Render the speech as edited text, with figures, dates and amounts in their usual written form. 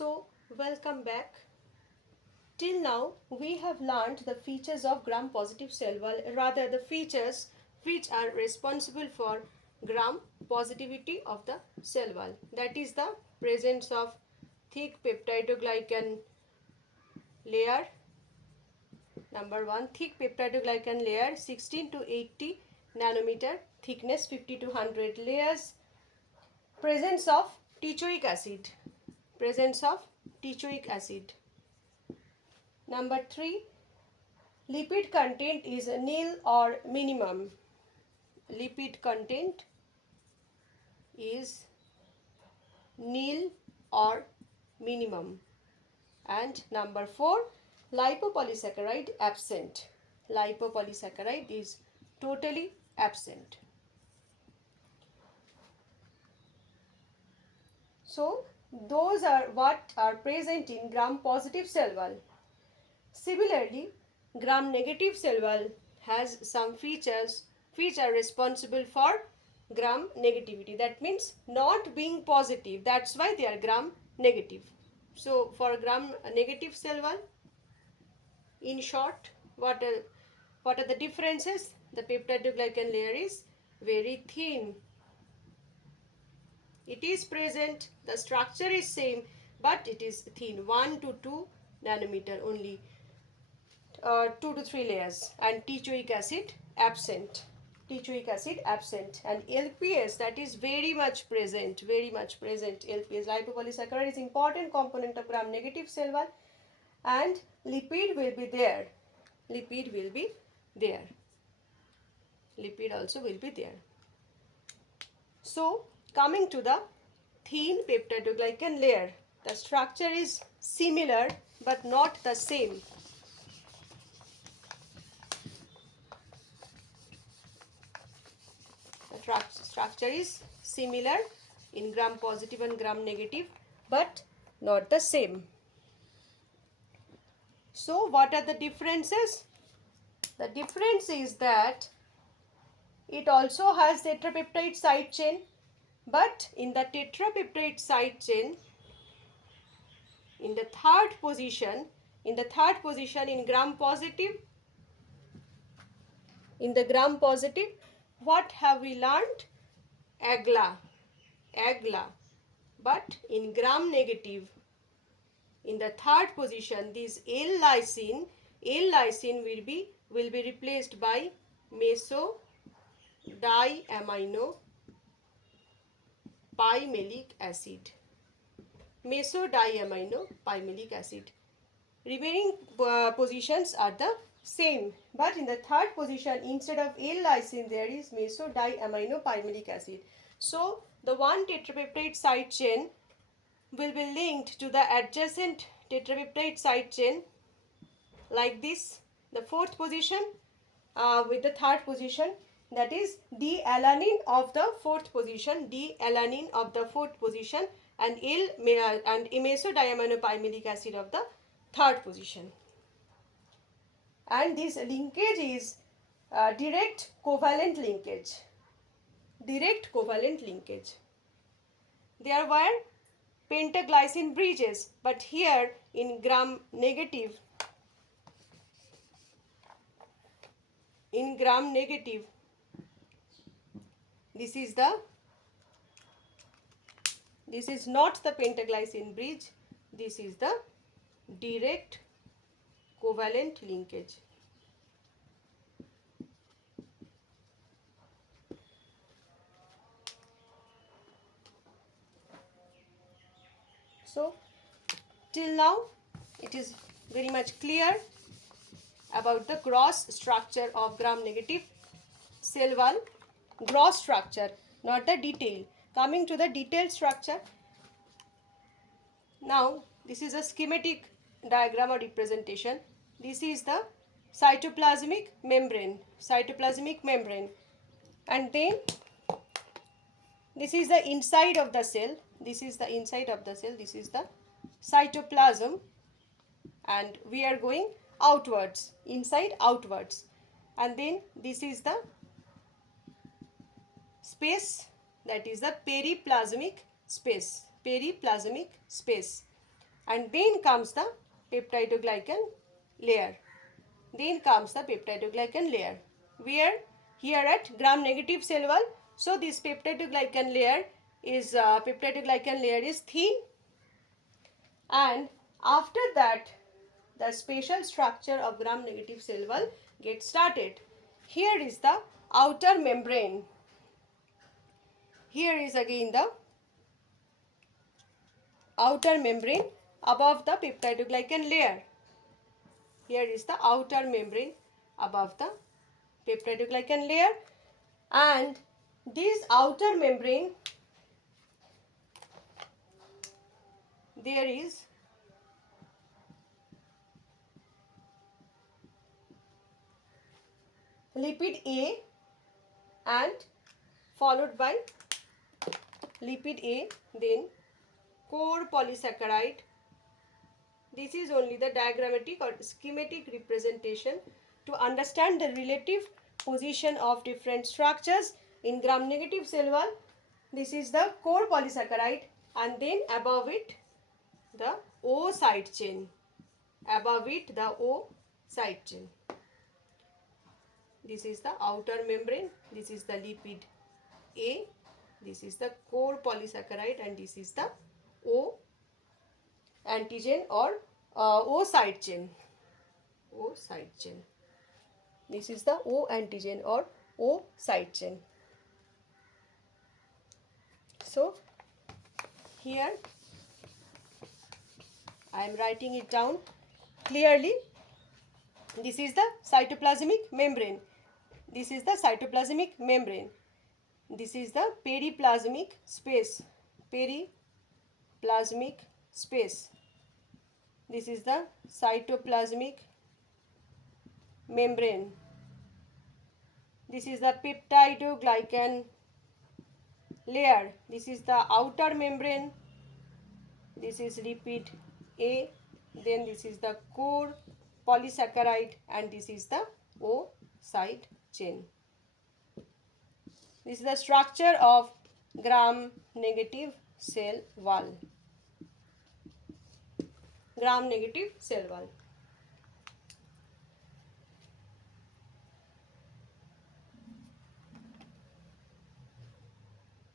So, welcome back. Till now, we have learned the features of gram-positive cell wall, rather the features which are responsible for gram-positivity of the cell wall. That is the presence of thick peptidoglycan layer. Number 1, thick peptidoglycan layer 16 to 80 nanometer, thickness 50 to 100 layers. Presence of techoic acid. Presence of techoic acid. Number 3, lipid content is nil or minimum. Lipid content is nil or minimum. And number 4, lipopolysaccharide absent. Lipopolysaccharide is totally absent. So, those are what are present in gram-positive cell wall. Similarly, gram-negative cell wall has some features which are responsible for gram-negativity. That means not being positive. That's why they are gram-negative. So, for gram-negative cell wall, in short, what are the differences? The peptidoglycan layer is very thin. It is present, the structure is same, but it is thin, 1 to 2 nanometer only, 2 to 3 layers, and techoic acid absent. Techoic acid absent, and LPS, that is very much present, LPS, lipopolysaccharide, is important component of gram-negative cell wall, and lipid will be there. Lipid will be there. Lipid also will be there. So, coming to the thin peptidoglycan layer, the structure is similar but not the same. The structure is similar in gram positive and gram negative but not the same. So, what are the differences? The difference is that it also has tetrapeptide side chain, but in the tetrapeptide side chain, in the third position in gram positive, what have we learned? Agla. But in gram negative, in the third position, this L-lysine will be replaced by mesodiamino pymalic acid. Remaining positions are the same, but in the third position, instead of L-lysine, there is mesodiamino pymalic acid. So, the one tetrapeptide side chain will be linked to the adjacent tetrapeptide side chain like this. The fourth position with the third position, that is D-alanine of the fourth position, and mesodiaminopymalic acid of the third position. And this linkage is direct covalent linkage. There were pentaglycine bridges, but here in gram negative, this is not the pentaglycine bridge, this is the direct covalent linkage. So, till now it is very much clear about the gross structure of gram-negative cell wall. Gross structure, not the detail. Coming to the detailed structure. Now, this is a schematic diagram or representation. This is the cytoplasmic membrane. And then this is the inside of the cell. This is the cytoplasm, and we are going outwards, inside outwards. And then this is the space, that is the periplasmic space. and then comes the peptidoglycan layer. Then comes the peptidoglycan layer. Where? Here at gram-negative cell wall. So this peptidoglycan layer is thin, and after that the special structure of gram-negative cell wall gets started. Here is the outer membrane. Here is again the outer membrane above the peptidoglycan layer. Here is the outer membrane above the peptidoglycan layer, and this outer membrane, there is lipid A and followed by lipid A, then core polysaccharide. This is only the diagrammatic or schematic representation to understand the relative position of different structures in gram-negative cell wall. This is the core polysaccharide, and then above it the O side chain. Above it the O side chain. This is the outer membrane. This is the lipid A. This is the core polysaccharide, and this is the O antigen or O side chain. O side chain. This is the O antigen or O side chain. So here I am writing it down clearly. This is the cytoplasmic membrane. This is the cytoplasmic membrane. This is the periplasmic space. Periplasmic space. This is the cytoplasmic membrane. This is the peptidoglycan layer. This is the outer membrane. This is lipid A. Then this is the core polysaccharide, and this is the O side chain. This is the structure of gram-negative cell wall. Gram-negative cell wall.